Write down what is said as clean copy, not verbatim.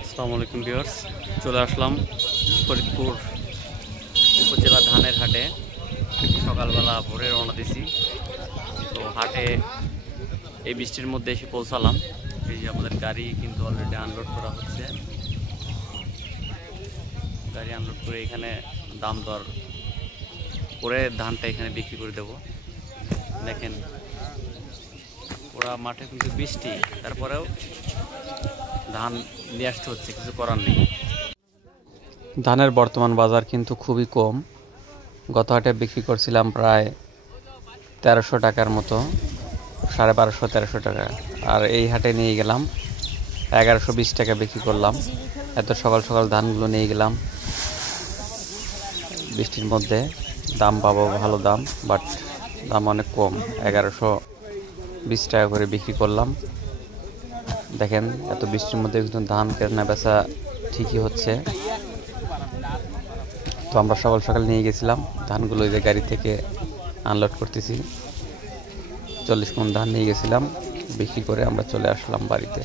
আসসালামু আলাইকুম ভিউয়ার্স, চলে আসলাম ফরিদপুর উপজেলা ধানের হাটে। সকালবেলা ভোরে রওনা দিছি। তো হাটে এই বৃষ্টির মধ্যে এসে পৌঁছালাম। এই যে আমাদের গাড়ি কিন্তু অলরেডি আনলোড করা হচ্ছে। গাড়ি আনলোড করে এখানে দাম দর করে ধানটা এখানে বিক্রি করে দেব। দেখেন ওরা মাঠে কিন্তু বৃষ্টি, তারপরেও ধান নিয়ে আসতে হচ্ছে, কিছু করার নেই। ধানের বর্তমান বাজার কিন্তু খুবই কম। গত হাটে বিক্রি করছিলাম প্রায় 1300 টাকার মতো, 1250-1300 টাকা। আর এই হাটে নিয়ে গেলাম 1120 টাকা বিক্রি করলাম। এত সকাল সকাল ধানগুলো নিয়ে গেলাম। বৃষ্টির মধ্যে দাম পাবো ভালো দাম, বাট দাম অনেক কম। 1120 টাকা করে বিক্রি করলাম। দেখেন এত বৃষ্টির মধ্যে কিন্তু ধান কেনা বেচা ঠিকই হচ্ছে। তো আমরা সকাল সকাল নিয়ে গেছিলাম ধানগুলো, যে গাড়ি থেকে আনলোড করতেছি। 40 মণ ধান নিয়ে গেছিলাম, বিক্রি করে আমরা চলে আসলাম বাড়িতে।